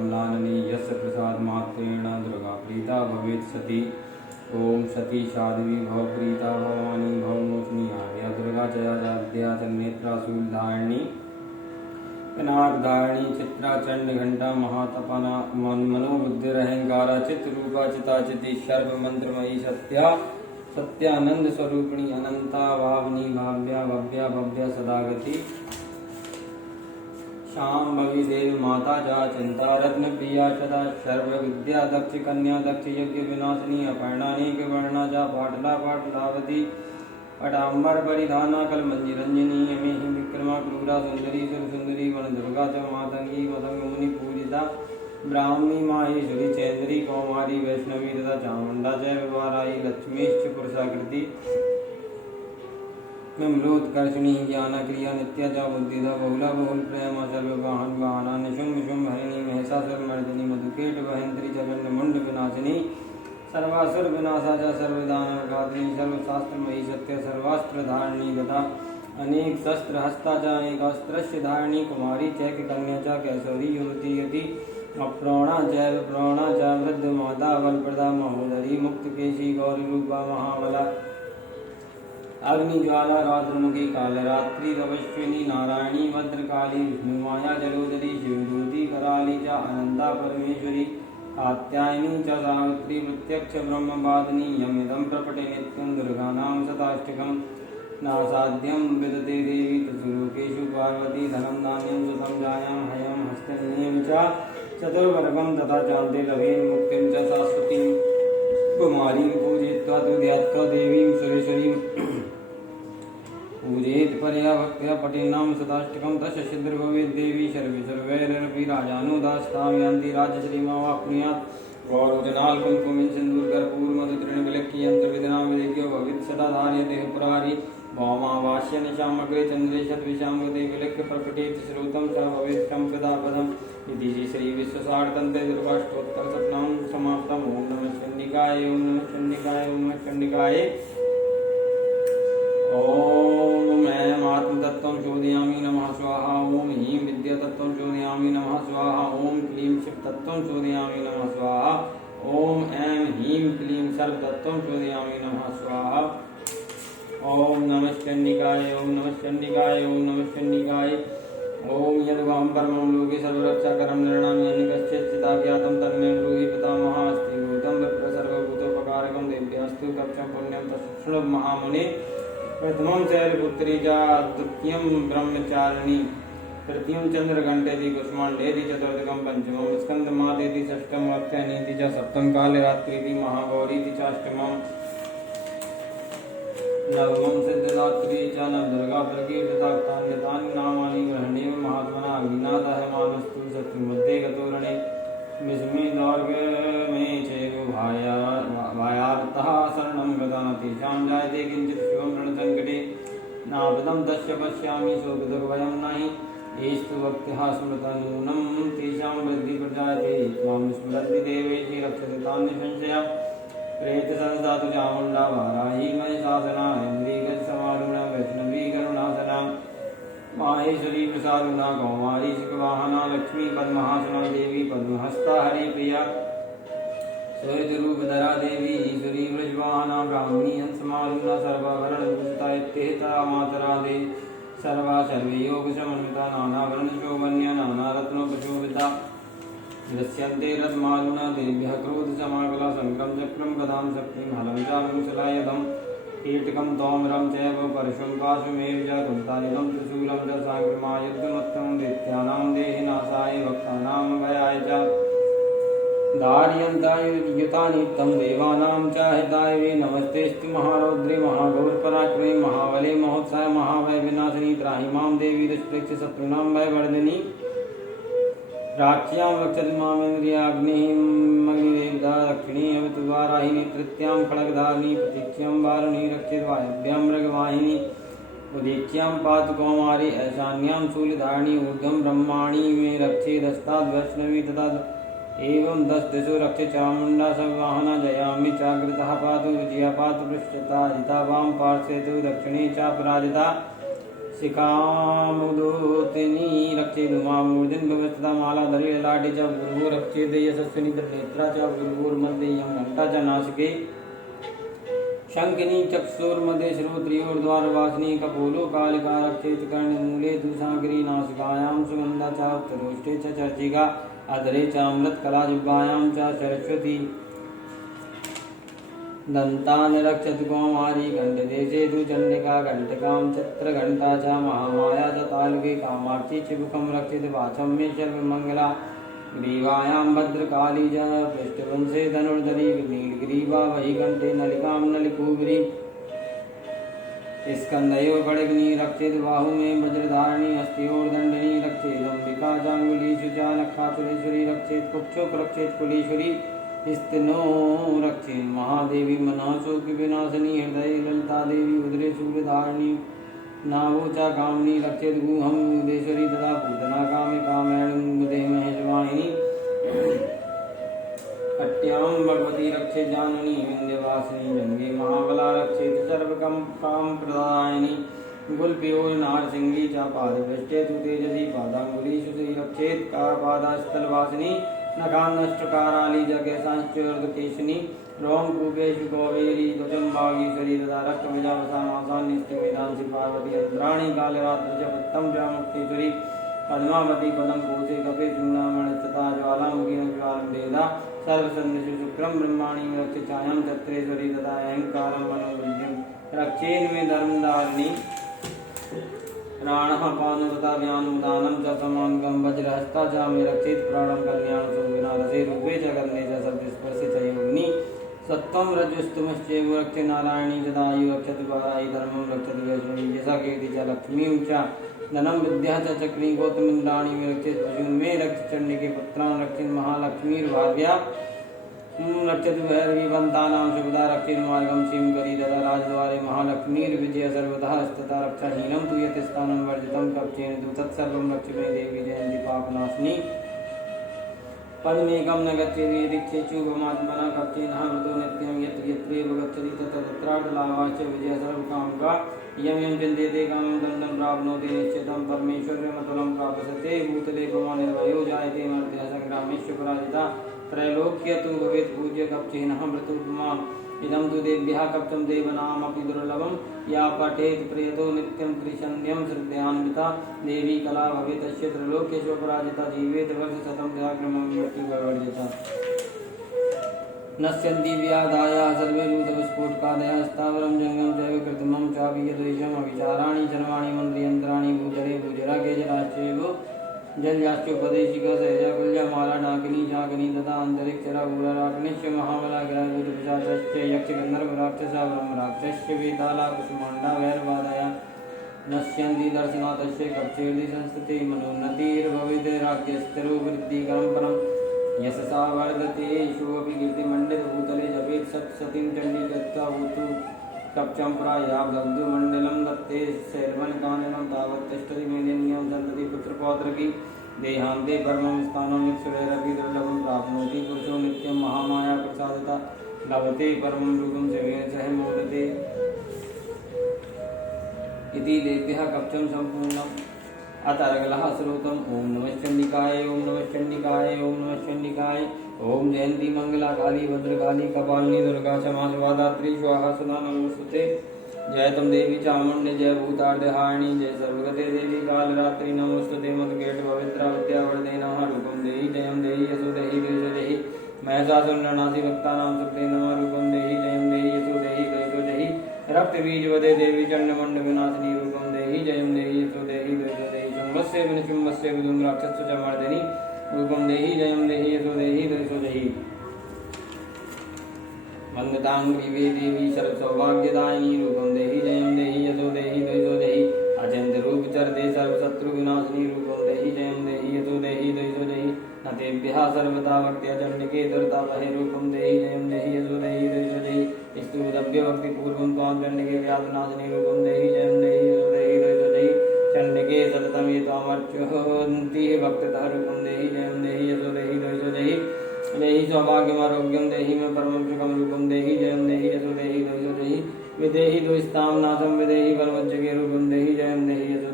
कमलाननी यस्य प्रसादमात्रेण दुर्गा प्रीता भवेत् सती। ओम सती साध्वी भवप्रीता भवानी भवमोचनी आर्या दुर्गा जया तन्नेत्रा शूलधारिणी पिनाकधारिणी चित्रा चंड घंटा महातपना मनोबुद्धिरहंकारा चित्रूपा चिताचिति सर्व मंत्रमयी सत्या सत्यानंद स्वरूपिणी अनंता भावनी भाव्या भव्या भव्या सदागति शांभवी देवी माता जा चिंता रत्न प्रिया सदा सर्व विद्या दक्ष कन्या दक्ष यज्ञ विनाशिनी अपर्णानेक वर्णा जा पाटला पाटलावती पटाम्बर परिधाना कल मंजिरंजनी यमे विक्रमा क्रूरा सुंदरी सुर सुंदरी वन दुर्गा च मातंगी मदंग मुनि पूजिता ब्राह्मी माहेश्वरी चैन्द्री कौमारी वैष्णवी तथा चामुंडा जय विवाराई लक्ष्मीश्च पुरुषाकृति विमलोत्कर्षिणी ज्ञान क्रिया नित्या बुद्धिदा बहुला बहुल प्रेम सर्ववाहन वाहना निशुंभ शुंभ हरिणी महिषासुर मर्दिनी मधुकेट वहंत्री चरण मुंड विनाशिनी सर्वासुर विनाशा च सर्वदानव घातिनी सर्वशास्त्रमयी सत्य सर्वास्त्र धारिणी गदा अनेक शस्त्र हस्ता च अनेकास्त्रस्य धारिणी कुमारी चैक कन्या च कैसरी युवती यति अप्राणा जैव प्राणा च वृद्ध माता बलप्रदा महोदरी मुक्त केशी गौरी रूपा महाबला अग्निज्वाला रात्रमुखी कालरात्रि तपस्विनी नारायणी भद्रकाली विष्णुमाया जलोदरी शिवज्योति कराली च अनंता परमेश्वरी कात्यायनी च सावित्री प्रत्यक्ष ब्रह्मवादिनी यमिदं प्रपटे नित्यं दुर्गानां शताष्टकं नासाद्यं विदते देवी तत्सुलोकेषु पार्वती धनं धान्यं सुतं जायां हयं हस्तनीयं च चतुर्वर्गं तथा चान्ते लभेन मुक्तिं च शाश्वतीं कुमारीं पूजयित्वा तु ध्यात्वा देवीं सुरेश्वरीं पूजेत परया भक्त्या पठेनां शताष्टकं तस्य सिद्धिर्भवेत् देवी सर्वे सर्वैरपि राजानुदास्तां यान्ति राजश्रीमावाप्नुयात् गौरवजनाल कुंकुमिं सिन्दूरकर्पूर मधुतृणविलक्ष्य यन्त्रविधिनां विधिज्ञो भवेत् सदा धार्यते पुरारी भौमावास्य निशामग्रे चन्द्रे शतविशामृते विलक्ष्य प्रकटेत श्रोतं च भवेत् सम्पदा पदम् इति श्रीविश्वसारतन्त्रे दुर्गाष्टोत्तरशतनां समाप्तम्। ॐ नमः चण्डिकाय ॐ नमः चण्डिकाय ॐ नमः चण्डिकाय। ओम ऐं आत्मतत्त्वं चोदयामि नमः स्वाहा। ओम ह्रीं विद्यातत्त्वं चोदयामि नमः स्वाहा। ओम क्लीं शिवतत्त्वं चोदयामि नमः स्वाहा। ओम ऐं ह्रीं क्लीं सर्वतत्त्वं चोदयामि नमः स्वाहा। ओम नमः चण्डिकाय ओम नमः चण्डिकाय ओम नमः चण्डिकाय। ओम यद्वां परमं लोके सर्वरक्षाकरं नृणां येन कश्चित् चिदाज्ञातं तन्मे ब्रूहि पितामहास्ति भूतं विप्र सर्वभूतोपकारकं देव्यास्तु कक्षं पुण्यं तत्शृणु महामुने। प्रथमं शैलपुत्री च द्वितीयं ब्रह्मचारिणी तृतीयं चंद्रघंटेति कुष्माण्डेति चतुर्थकं पंचमं स्कंदमादेति षष्ठं वक्त्यनीति च सप्तम कालरात्रिति महागौरीति चाष्टमं नवमं सिद्धदात्री च नवदुर्गा प्रकीर्तितानि नामानि गृह्णीव महात्मना अग्निनाथः मानस्तु शत्रुमध्ये गतोरणे विस्मे दौर्गे में चेगो भायार्थः शरणं गता न तेषां जायते किञ्चित् शिवं रणसङ्कटे नापदं तस्य पश्यामि शोकदुर्भयं नहि एस्तु भक्त्या स्मृता नूनं तेषां वृद्धि प्रजायते त्वां स्मरन्ति देवेशि रक्षति तान् निसंशया प्रेतसंस्था तु चामुण्डा वाराही महिषासना इन्द्रियगजसमारूढा वैष्णवी करुणासना माहेश्वरी प्रसादुना कौमारी शिखवाहना लक्ष्मी पद्महासना देवी पद्महस्ता हरिप्रिया श्वेतरूपधरा देवी ईश्वरी वृषवाहना ब्राह्मणी हंसमारूढा सर्वाभरणभूषिता इत्येता मातरा दे सर्वा सर्वे योगसमन्विता नानावर्णशोभन्या नानारत्नोपशोभिता दृश्यन्ते रत्मारुणा देव्यः क्रोधसमाकुला शङ्खं चक्रं गदां शक्तिं हलं चामुशलायुधम् कीटकं तोमरं चैव परशुं पाशुमेव च कुन्तायुधं त्रिशूलं च साग्रमायुद्धमस्त्रं दैत्यानां देहिनाशाय भक्तानां भयाय च धारयन्तायुतानित्यं देवानां च हिताय वे नमस्तेऽस्तु महारौद्रे महागौरपराक्रमे महाबले महोत्साह महाभयविनाशिनी त्राहि मां देवी दुष्प्रेक्ष्य शत्रूणां भयवर्धिनी राच्यां रक्षति मामेन्द्रियाग्निर्देवता दक्षिणे अवतु वाराहिनी तृतीयां खड्गधारिणी प्रतीच्यां वारुणी रक्षित वायव्यां मृगवाहिनी उदीच्यां पातु कौमारी ऐशान्यां शूलधारिणी ऊर्ध्वं ब्रह्माणी मे रक्षेदस्ताद् वैष्णवी तथा एवं 10 दिशो रक्षे चामुण्डा सवाहना जयामि चाग्रतः पातु विजया पातु पृष्ठतः हिता वाम पार्श्वे तु दक्षिणे चापराजिता शिखामुदोतिनी रक्षेत् उमामूर्तिं भवस्तथा मालाधरी ललाटे च गुरुः रक्षेत् यशस्विनी तन्नेत्रा च गुरुर्मध्येयं घण्टा च नासिके शंखिनी चक्षुर्मध्ये श्रोत्रियोर्द्वारवासिनी कपोलो कालिका रक्षेत् कर्णमूले दुसागरी नासिकायां सुगन्धा च उत्तरोष्ठे च चर्चिका अधरे च अमृतकला जिह्वायां च सरस्वती दन्तान् रक्षतु कौमारी गण्डदेशे तु चण्डिका घण्टकां छत्रघण्टा च महामाया च तालुके कामाक्षी चिबुकं रक्षित वाचं मे सर्वमङ्गला ग्रीवायां भद्रकाली च पृष्ठवंशे धनुर्धरी नीलग्रीवा वैकण्ठे नलिकां नलिकूबरी स्कन्धयो खड्गनी रक्षित बाहु में वज्रधारिणी हस्तियोर्दण्डिनी रक्षेदम्बिका चाङ्गुलीषु च नखासुरेश्वरी रक्षेत् कुक्षोक रक्षेत् कुलेश्वरी स्तनो रक्षेत् महादेवी मनःशोकविनाशिनी हृदये ललिता देवी उदरे शूलधारिणी नाभो च कामिनी रक्षेत् गुहं गुदेश्वरी तथा पूतना कामे कामयाणि गुदे महेशवाहिनी कट्यां भगवती रक्षेत् जाननी विन्ध्यवासिनी जंगे महाबला रक्षेत् सर्वकाम प्रदायिनी गुल्प्योर नारसिंगी च पादपृष्ठे तु तेजसी पादाङ्गुलीषु श्री रक्षेत् पादास्थलवासिनी नखान्नष्टकाराली जगेशांश्चोर्दकेशिनी रोमकूपेषु कौवेरी ध्वजम्बागीश्वरी तथा रक्तबीजावसामासान्निष्ठमेधांसि पार्वती यन्त्राणि कालरात्र च वृत्तं च मुक्तेश्वरी पद्मावती पदं कोशे कपे चूर्णामणस्तथा ज्वालामुखीन ज्वालं वेदा सर्वसन्निषु शुक्रं ब्रह्माणि रक्ष्य छायां छत्रेश्वरी तथा अहङ्कारं मनोबुद्धिं रक्षेन्मे धर्मधारिणी प्राणः पानो तथा व्यानुदानं च समाङ्गं वज्रहस्ता च मे रक्षेत् प्राणं कल्याणसुविना रसे रूपे च गन्धे च शब्दस्पर्शे च योगिनी सत्त्वं रजस्तमश्चैव रक्षे नारायणी तथा आयु रक्षतु वारायि धर्मं रक्षतु वैष्णवी यशा कीर्ति च लक्ष्मीं च धनं विद्या च चक्री गौतमिन्द्राणि मे रक्षेत् पशून् मे रक्षेत् चण्डिके पुत्रान् रक्षेत् महालक्ष्मीर्भार्या रक्षतु भैरवीवन्तानां शुभदा रक्षेत् मार्गं सीमकरी तथा राजद्वारे महालक्ष्मीर्विजय सर्वदा स्तथा रक्षाहीनं तु यत् स्थानं वर्जितं कवचेन तु तत्सर्वं रक्ष मे देवी जयन्ति पापनाशिनी पद्मेकं न गच्छेत् दीक्षेषु भमात्मना कवचेन मृतो नित्यं यत्र यत्रैव गच्छति तत्र तत्राटलाभाश्च विजय सर्वकामका यं यं चिन्तयते कामं दण्डं प्राप्नोति निश्चितं परमेश्वर्यमतुलं प्राप्स्यते भूतले भवानिर्भयो जायते मर्त्यः संग्रामेषु पराजिता त्रैलोक्य तु भवेत् पूज्य कवचेन मृतोपमा इदं तु देव्यः कवचं देवनामपि दुर्लभं या पठेत् प्रियतो नित्यं त्रिसन्ध्यं श्रद्धयान्विता देवी कला भवेत् तस्य त्रैलोक्येषु पराजिता जीवेत् वर्षशतं व्याघ्रमं मृत्युवर्जिता नश्यन्ति व्याधायाः सर्वे लूतविस्फोटकादयः स्थावरं जङ्गमं चैव कृत्रिमं चाभियद्वेषम् अविचाराणि सर्वाणि मन्त्रयन्त्राणि भूजले भूजराकेजराश्चैव जल्याश्चोपदेशिका सहजाकुल्यमाला डाकिनी शाकिनी तथा अन्तरिक्षरागुलराग्निश्च महाबलाग्रहभूतपिशाचश्च यक्षगन्धर्वराक्षसा ब्रह्मराक्षश्च वेताला कुसुमाण्डा वैरबाधया नश्यन्ति दर्शनाथस्य कक्षेर्दि संस्थिते मनोन्नतिर्भवेत् राज्यस्तरो वृद्धिकरं परं यशसा वर्धते येषोऽपि कीर्तिमण्डितभूतले जपेत् सप्तशतीं चण्डी गत्वा भूतु कवचं प्रायाब्धमण्डलं दत्ते शैर्वणकाननं तावत् तिष्ठति मेदिन्यं सन्तति पुत्रपौत्रकी देहान्ते परमं स्थानं ईश्वरैरपि दुर्लभं प्राप्नोति पुरुषो नित्यं महामाया प्रसादता लभते परमं रूपं सेवेन सह मोदते इति देव्यः कवचं सम्पूर्णम् अतर्गलः श्रोतम् ओम नमः चण्डिकाय ओम नमः चण्डिकाय ओम नमः चण्डिकाय ओम जयंती मंगला काली भद्रकाली कपालिनी दुर्गा क्षमा स्वाधात्री स्वाहा सदा नमोस्तुते जय तम देवी चामुण्डे जय भूतार्धहारिणी जय सर्वगते देवी कालरात्रि नमोस्तुते मदगेट पवित्रा विद्यावर्धे नमः रूपं देहि जयं देहि यशो देहि द्वेषो देहि महिषासुरनरनाशी भक्तानां सुप्ते नमः रूपं देहि जयं देहि यशो देहि द्वेषो देहि रक्तबीजवदे देवी चण्डमण्डविनाशिनी रूपं देहि जयं देहि यशो देहि द्वेषो देहि शुम्भस्य विनिशुम्भस्य विधुम्राक्षस्य च मर्दिनी रूपं देहि जयं देहि यशो देहि द्वेषो देहि मंगतांग्रीवे देवी सर्वसौभाग्यदायिनी रूपं देहि जयं देहि यशो देहि द्वेषो देहि अचिन्त्य रूप चरते सर्वशत्रु विनाशिनी रूपं देहि जयं देहि यशो देहि द्वेषो देहि न तेभ्यः सर्वदा भक्त्या चण्डिके दुर्तापहे रूपं देहि जयं देहि यशो देहि द्वेषो देहि स्तुतभ्य भक्तिपूर्वं त्वां चण्डिके व्याधनाशिनी रूपं देहि जयं देहि यशो देहि द्वेषो देहि चण्डिके सततं ये त्वामर्च्यन्ति भक्ततः रूपं देहि जयं देहि यशो देहि द्वेषो देहि देहि सौभाग्यमारोग्यं देहि मे परमं सुखं रूपं देहि जयं देहि यशो देहि द्वेषो देहि विदेहि दुस्तां नाशं विदेहि बलवज्जगे रूपं देहि जयं देहि यशो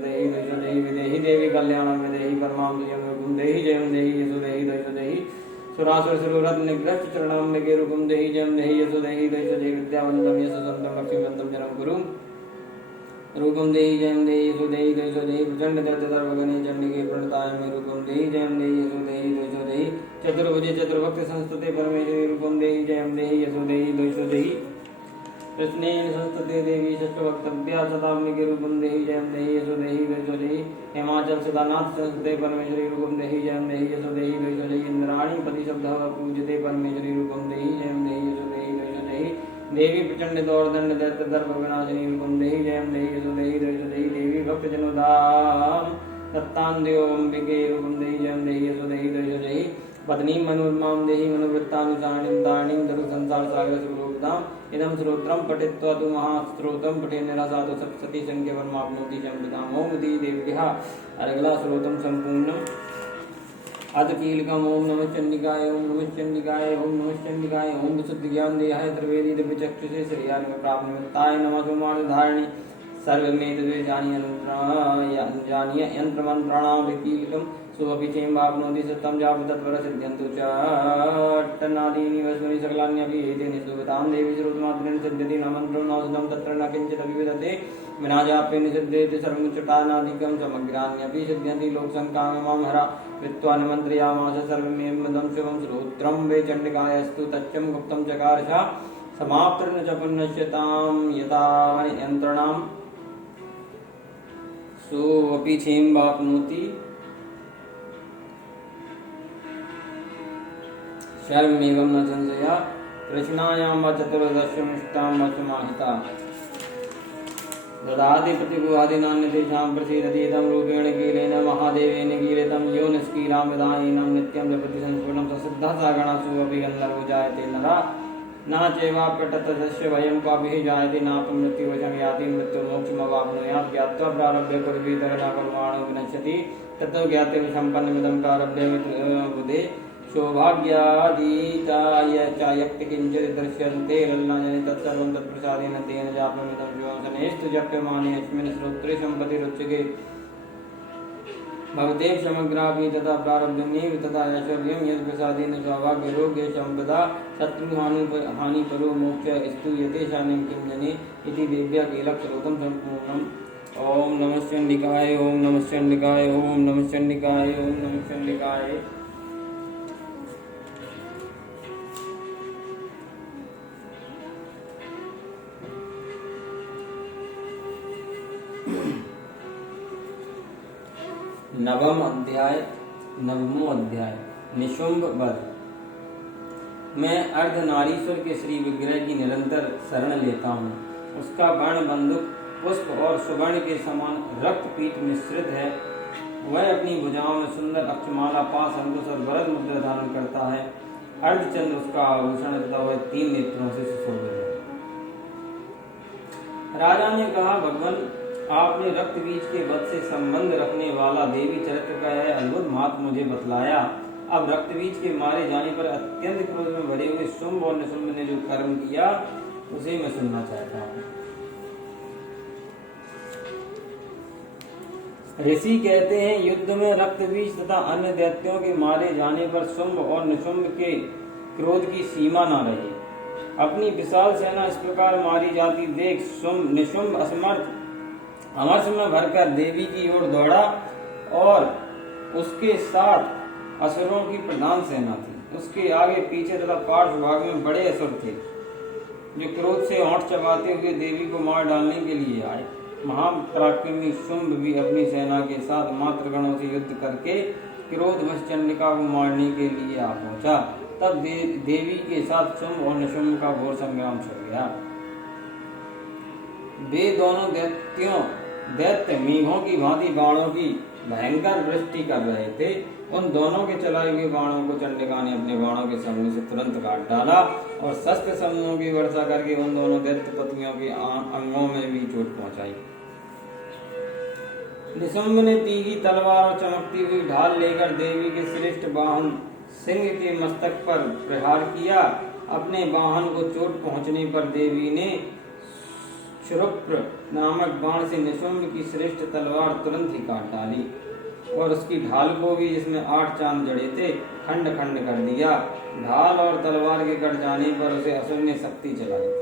कल्याणं विदेहि परमां तुझं रूपं देहि जयं देहि यशो देहि दयिषो देहि सुरासुर सुररत्न निग्रह चरणं निगे रूपं देहि जयं देहि यशो देहि दयिषो देहि विद्यावन्तं यशो सन्तं लक्ष्मीवन्तं जनं गुरुं रूपं देहि जयं देहि यशो देहि दयिषो देहि प्रचण्ड दैत्यदर्पगणे चण्डिके प्रणताय मे रूपं देहि जयं देहि यशो देहि दयिषो देहि चतुर्भुजे चतुर्भक्त संस्तुते परमेश्वरी रूपं देहि जयं देहि यशो देहि दयिषो देहि कृष्णेन संस्तुते देवी षष्ठवक्तव्या सदाम्बिके रूपं देहि जयं देहि यशो देहि दयिषो देहि हिमाचल सदानाथ संस्तुते परमेश्वरी रूपं देहि जयं देहि यशो देहि दयिषो देहि इंद्राणी पति शब्दः पूजिते परमेश्वरी रूपं देहि जयं देहि यशो देहि दयिषो देहि देवी प्रचंड दौर्दंड दैत्य दर्प विनाशिनी रूपं देहि जयं देहि यशो देहि दयिषो देहि देवी भक्तजनोद्धाम दत्तां देवोऽम्बिके रूपं देहि जयं देहि यशो देहि दयिषो देहि पत्नीं मनोरमां देहि मनोवृत्तानुसारिणीं तारिणीं दरु संसार सागर सुरूपताम् इदं श्रोत्रं पठित्वा तु महास्त्रोत्रं पठे निरासातु सप्तशती संख्यावर्माप्नोति शम्पिताम् ॐ इति देव्यः अर्गला श्रोत्रं सम्पूर्णम् अथ कीलकम् ॐ नमः चण्डिकाय ॐ नमः चण्डिकाय ॐ नमः चण्डिकाय ॐ विशुद्धज्ञान देहाय त्रिवेदी दिव्यचक्षुषे श्रेयार्घ प्राप्नुवत्ताय नमः सोमानुधारिणि सर्वमेतद्वे जानीय यन्त्रमन्त्राणां कीलकम् सोऽपि चेम्बाप्नोति सत्यं जाप तत्परसिद्ध्यन्तु चट्टनादीनि वस्तूनि सकलान्यपि एतेन सुगतां देवी श्रुतमात्रेण सिद्ध्यति न मन्त्रं न औषधं तत्र न किञ्चिदपि विद्यते विना जाप्येन सिद्ध्येति सर्वमुच्चाटनादिकं समग्राण्यपि सिद्ध्यन्ति लोकसङ्काममां हरा कृत्वा निमन्त्रयामास सर्वमेवं शिवं श्रोत्रं वे चण्डिकायस्तु तच्चं गुप्तं चकारशा समाप्तिर्न च पुनश्यतां यतावनि यन्त्रणां सोऽपि चेम्बाप्नोति शर्मेवं न संशया कृष्णायां वा चतुर्दशमिष्टां वचमाहिता ददाति प्रतिभुवादिनान्यतेषां प्रसीदतीदं रूपेण कीलेन महादेवेन कीलितं यो निष्कीलां विदायिनं नित्यं जपति संस्फुटं ससिद्धः सा गणासु अपि गन्धर्वो जायते नरा न चैवाप्यटतस्य भयं क्वापि जायते नापमृत्युवशं याति मृत्युमोक्षमवाप्नुयात् ज्ञात्वा प्रारभ्य कुर्वीतः कर्माणो विनश्यति ततो ज्ञाते सम्पन्नमिदं प्रारभ्यमिदे सौभाग्यादीताय चायक्ति किञ्चित् दृश्यन्ते लल्लाजने तत्सर्वं तत्प्रसादेन तेन जापमिदं शिवासनेस्तु जप्यमाने अस्मिन् श्रोत्रे सम्पतिरुच्यते भवते समग्रापि तथा प्रारब्धमेव तथा ऐश्वर्यं यत्प्रसादेन सौभाग्यरोग्य सम्पदा शत्रुहानिपरो मोक्षस्तु यतेषां किञ्जने इति देव्या कीलकश्रोत्रं सम्पूर्णम् ॐ नमः चण्डिकाय ॐ नमः चण्डिकाय ॐ नमः चण्डिकाय ॐ नमः चण्डिकाय नवमो अध्याय निशुंभ वध। मैं अर्धनारीश्वर के श्री विग्रह की निरंतर शरण लेता हूँ। उसका वर्ण बंदूक पुष्प और सुवर्ण के समान रक्त पीत मिश्रित है। वह अपनी भुजाओं में सुंदर अक्षमाला पास अंकुश और वरद मुद्रा धारण करता है। अर्धचंद्र उसका आभूषण तथा वह 3 नेत्रों से सुशोभित है। राजा ने कहा, भगवान आपने रक्त बीज के वध से संबंध रखने वाला देवी चरित्र का यह अद्भुत महत्व मुझे बतलाया। अब रक्त बीज के मारे जाने पर अत्यंत क्रोध में भरे हुए शुंभ और निशुंभ ने जो कर्म किया उसे मैं सुनना चाहता हूँ। ऋषि कहते हैं, युद्ध में रक्त बीज तथा अन्य दैत्यों के मारे जाने पर शुंभ और निशुंभ के क्रोध की सीमा न रही। अपनी विशाल सेना इस प्रकार मारी जाती देख निशुंभ असमर्थ अमरस में भरकर देवी की ओर दौड़ा और उसके साथ असुरों की प्रधान सेना थी। उसके आगे पीछे तथा पार्श्व भाग में बड़े असुर थे जो क्रोध से होंठ चबाते हुए देवी को मार डालने के लिए आए। महापराक्रमी शुंभ भी अपनी सेना के साथ मातृगणों से युद्ध करके क्रोधवश चंडिका को मारने के लिए आ पहुंचा। तब देवी के साथ शुंभ और निशुंभ का घोर संग्राम छिड़ गया। वे दोनों दैत्य मेघों की भांति बाणों की भयंकर वृष्टि कर रहे थे। उन दोनों के चलाए हुए बाणों को चंडिका ने अपने बाणों के समूह से तुरंत काट डाला और शस्त्र समूहों की वर्षा करके उन दोनों दैत्य पत्नियों के अंगों में भी चोट पहुंचाई। निशुंभ ने तीखी तलवार और चमकती हुई ढाल लेकर देवी के श्रेष्ठ वाहन सिंह के मस्तक पर प्रहार किया। अपने वाहन को चोट पहुंचने पर देवी ने क्षुरप्र नामक बाण से निशुंभ की श्रेष्ठ तलवार तुरंत ही काट डाली। और उसकी ढाल को भी, जिसमें 8 चांद जड़े थे, खंड खंड कर दिया। ढाल और तलवार के कट जाने पर उसे असुर ने शक्ति चलाई,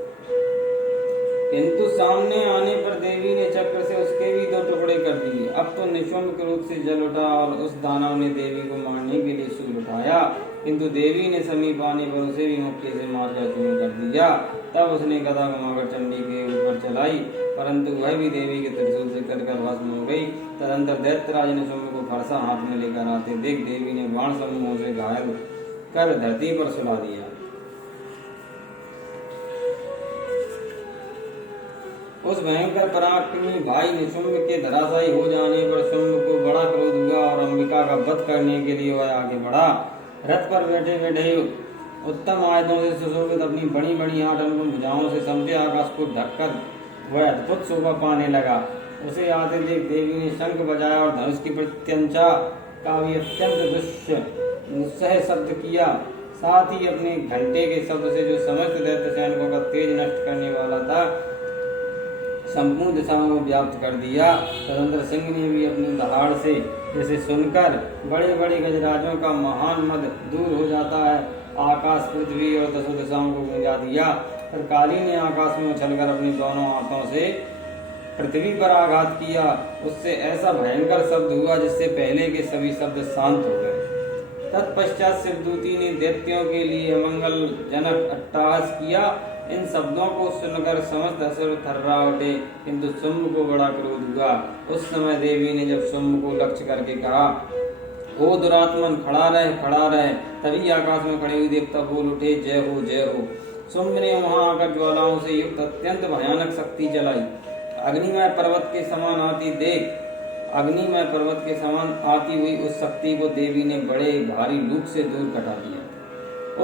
किंतु सामने आने पर देवी ने चक्र से उसके भी 2 टुकड़े कर दिए। अब तो निशुम्भ क्रोध से जल उठा और उस दानव ने देवी को मारने के लिए शूल उठाया, किंतु देवी ने समीप आने पर उसे भी मुक्के से मार चूर कर दिया। तब उसने गदा घुमाकर चंडी के ऊपर चलाई, परंतु वह भी देवी के त्रिशूल से कटकर भस्म हो गई। तदंतर दैत्यराज निशुम्भ को फरसा हाथ में लेकर आते देख देवी ने बाण समूहों से घायल कर धरती पर सुला दिया। उस भयंकर पराक्रमी भाई निशुम्भ के धराशायी हो जाने पर शुम्भ को बड़ा क्रोध हुआ और अंबिका का वध करने के लिए वह आगे बढ़ा। रथ पर बैठे बैठे उत्तम आयुधों से सुशोभित अपनी बड़ी बड़ी 8 अनुपम भुजाओं से समझे आकाश को ढककर वह अद्भुत शोभा पाने लगा। उसे आते देख देवी ने शंख बजाया और धनुष की प्रत्यंचा का भी अत्यंत दुस्सह शब्द किया। साथ ही अपने घंटे के शब्द से जो समस्त दैत्य सैनिकों का तेज नष्ट करने वाला था, संपूर्ण दिशाओं को व्याप्त कर दिया। तदंतर सिंह ने भी अपनी दहाड़ से, जैसे सुनकर बड़े बड़े गजराजों का महान मद दूर हो जाता है, आकाश पृथ्वी और 10 दिशाओं को गूंजा दिया। पर काली ने आकाश में उछलकर अपनी दोनों हाथों से पृथ्वी पर आघात किया। उससे ऐसा भयंकर शब्द हुआ जिससे पहले के सभी शब्द शांत हो गए। तत्पश्चात शिवदूती ने दैत्यों के लिए मंगल जनक अट्टहास किया। इन शब्दों को सुनकर समस्त असुर थर्रा उठे, किंतु शुम्भ को बड़ा क्रोध हुआ। उस समय देवी ने जब शुम्भ को लक्ष्य करके कहा, ओ दुरात्मन, खड़ा रहे। तभी आकाश में खड़े हुए देवता बोल उठे, जय हो जय हो। शुम्भ ने वहां आकर ज्वालाओं से युक्त अत्यंत भयानक शक्ति चलाई। अग्निमय पर्वत के समान आती हुई उस शक्ति को देवी ने बड़े भारी लूक से दूर कटा दिया।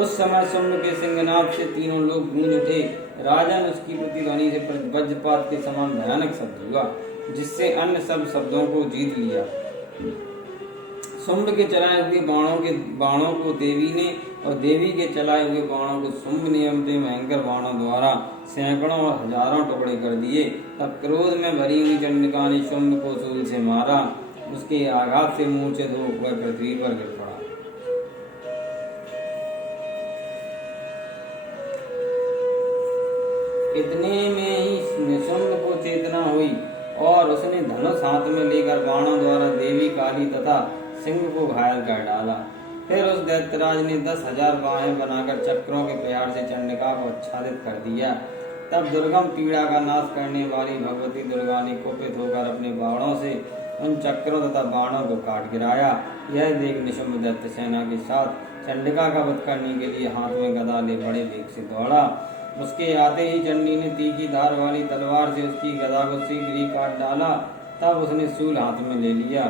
उस समय शुम्भ के सिंहनाद से तीनों लोग गूंज उठे। राजन उसकी प्रतिध्वनि से वज्रपात के समान भयानक शब्द हुआ, जिससे अन्य सब शब्दों को जीत लिया। शुम्भ के चलाए हुए बाणों को देवी ने और देवी के चलाए हुए बाणों को शुम्भ ने अपने भयंकर बाणों द्वारा सैकड़ों और हजारों टुकड़े कर दिए। तब क्रोध में भरी हुई चंडिका ने शुम्भ को शूल से मारा। उसके आघात से मूर्छित हो वह पृथ्वी पर गिर पड़ा। इतने में ही निशुम्भ को चेतना हुई और उसने धनुष हाथ में लेकर बाणों द्वारा देवी, काली तथा सिंह को घायल कर डाला। फिर उस दैत्यराज ने 10,000 बाहें बनाकर चक्रों के प्रहार से चंडिका को आच्छादित कर दिया। तब दुर्गम पीड़ा का नाश करने वाली भगवती दुर्गा ने कुपित होकर अपने बाणों से उन चक्रों तथा बाणों को काट गिराया। यह देख निशुम्भ दैत्य सेना के साथ चंडिका का वध करने के लिए हाथ में गदा ले बड़े वेग से दौड़ा। उसके आते ही चंडी ने तीखी धार वाली तलवार से उसकी गदा को शीघ्र ही काट डाला। तब उसने शूल हाथ में ले लिया।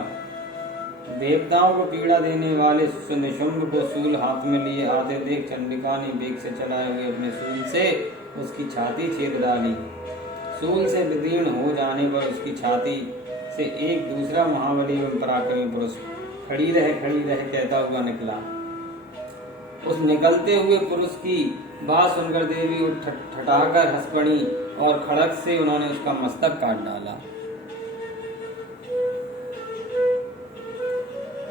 देवताओं को पीड़ा देने वाले निशुम्भ को शूल हाथ में लिए आते देख चंडिका ने वेग से चलाए हुए अपने शूल से उसकी छाती छेद डाली। शूल से विदीर्ण हो जाने पर उसकी छाती से एक दूसरा महाबली एवं पराक्रमी पुरुष खड़ी रहे कहता हुआ निकला। उस निकलते हुए पुरुष की बात सुनकर देवी उठ ठठाकर हंस पड़ी और खड़क से उन्होंने उसका मस्तक काट डाला।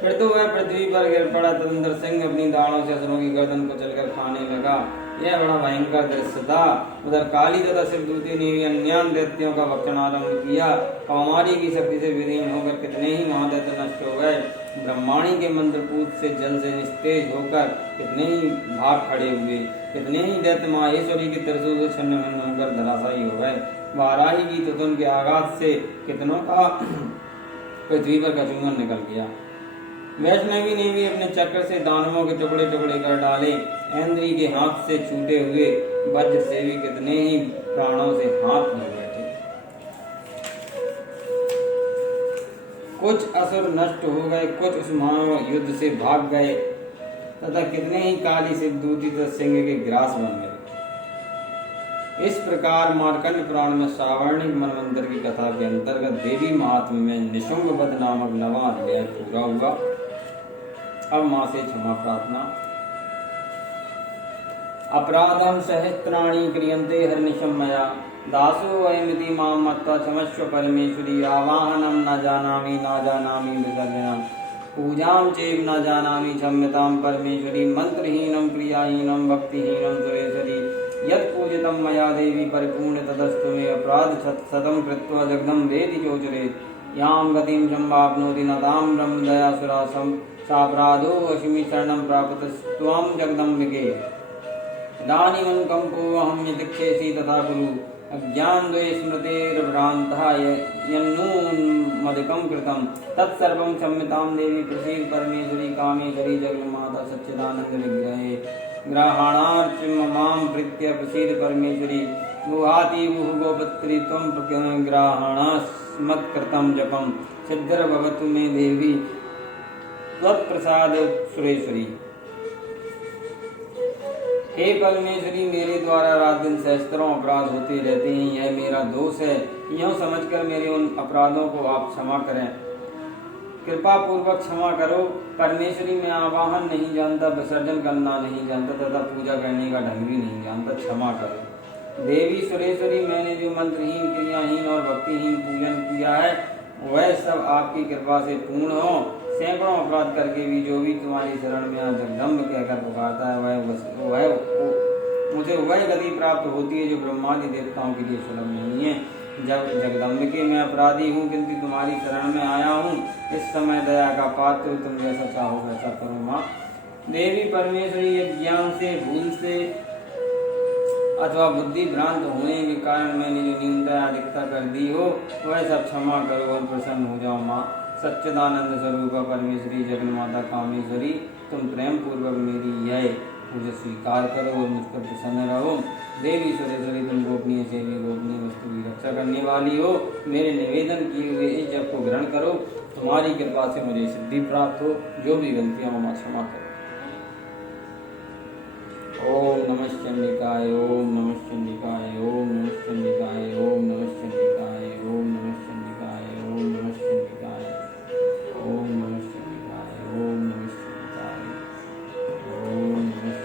फिर तो वह पृथ्वी पर गिर पड़ा। तदंतर सिंह अपनी दाढ़ों से असुरों की गर्दन को चलकर खाने लगा। यह बड़ा भयंकर दृश्य था। उधर काली तथा शिवदूती ने भी अन्य दैत्यों का भक्षण आरंभ किया। कौमारी की शक्ति से विलीन होकर कितने ही महादैत्य नष्ट हो गए। ब्रह्माणी के मंत्रपूत से जल से निस्तेज होकर कितने ही भाग खड़े हुए। कितने ही दैत्य माहेश्वरी के त्रिशूल से छिन्न भिन्न होकर धराशायी हो गए। वाराही की तुतुन के आघात से कितनों का पृथ्वी पर कचूमर निकल गया। वैष्णवी ने भी अपने चक्र से दानवों के टुकड़े टुकड़े कर डाले। इंद्री के हाथ से छूटे हुए वज्र से भी कितने ही प्राणों से हाथ धो बैठे। कुछ असुर नष्ट हो गए, कुछ उस महायुद्ध से भाग गए तथा कितने ही काली शिवदूती तथा सिंह के ग्रास बन गए। इस प्रकार मार्कंड पुराण में सावर्णिक मनवंतर की कथा के अंतर्गत देवी महात्म्य में निशुम्भ वध नामक 9वां अध्याय पूरा हुआ। अब मां से क्षमा प्रार्थना। अपराधं सहस्त्राणि क्रियन्ते हरनिशं मया दासो अयमिति मां मत्वा क्षमस्व परमेश्वरी। आवाहनं न जानामि विसर्जनम्। पूजां चैव न जानामि क्षम्यतां परमेश्वरी मंत्रहीनं क्रियाहीनं भक्तिहीनं सुरेश्वरी यत् पूजितं मया देवी परिपूर्ण तदस्तु मे अपराध शतं कृत्वा जगदम्बेति चोचरेत् यां गतिं सम्वाप्नोति न तां ब्रह्मदया सापराधो अशिमि शरणं प्राप्तस्त्वं जगदम्बिके इदानीमनुकम्पोऽहं यदिच्छेसि तथा कुरु अज्ञानद्वये स्मृतेर्भ्रान्तः यन्नून्मदिकं कृतं तत्सर्वं क्षम्यतां देवी प्रसीद परमेश्वरी कामेश्वरी जगन्माता सच्चिदानन्दविग्रहे ग्रहाणार्चमां प्रीत्य प्रसीद परमेश्वरी गुहाति गोपत्री त्वं ग्रहाणास्मत्कृतं जपं सिद्धिर्भवतु मे देवी त्वत्प्रसाद सुरेश्वरी। हे परमेश्वरी मेरे द्वारा रात दिन सहस्त्रों अपराध होते रहते हैं, यह मेरा दोष है, यूं समझकर मेरे उन अपराधों को आप क्षमा करें, कृपा पूर्वक क्षमा करो। परमेश्वरी मैं आवाहन नहीं जानता, विसर्जन करना नहीं जानता तथा पूजा करने का ढंग भी नहीं जानता, क्षमा करो। देवी सुरेश्वरी मैंने जो मंत्रहीन क्रियाहीन और भक्तिहीन पूजन किया है वह सब आपकी कृपा से पूर्ण हो। सैकड़ों अपराध करके भी जो भी तुम्हारी शरण में आज जगदम्ब कहकर पुकारता है वह मुझे वह गति प्राप्त होती है जो ब्रह्मादि देवताओं के लिए सुलभ नहीं है। जब जगदम्बिके मैं अपराधी हूँ किंतु तुम्हारी शरण में आया हूँ, इस समय दया का पात्र तुम जैसा चाहो वैसा करो माँ। देवी परमेश्वरी ज्ञान से भूल से अथवा बुद्धि भ्रांत होने के कारण मैंने जो न्यूनता अधिकता कर दी हो वह सब क्षमा करो और प्रसन्न हो जाओ माँ। सच्चिदानंद स्वरूप परमेश्वरी जगन्माता कामेश्वरी तुम प्रेम पूर्वक मेरी यह मुझे स्वीकार करो और मुझ पर प्रसन्न रहो। देवी सुरेश्वरी तुम गोपनीय से भी गोपनीय वस्तु की रक्षा करने वाली हो, मेरे निवेदन किए हुए इस जप को ग्रहण करो, तुम्हारी कृपा से मुझे सिद्धि प्राप्त हो, जो भी गलतियां हो क्षमा करो। ओम नमः चंडिकाय ओम नमः चंडिकाय ओम नमः चंडिकाय ओम नमः चंडिकाय ओम नमः चंडिकाय ओम नमः चंडिकाय ओम नमः चंडिकाय ओम नमः चंडिकाय ओम नमः चंडिकाय ओम नमः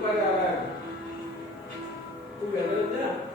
ऊपर आ रहा है तू गया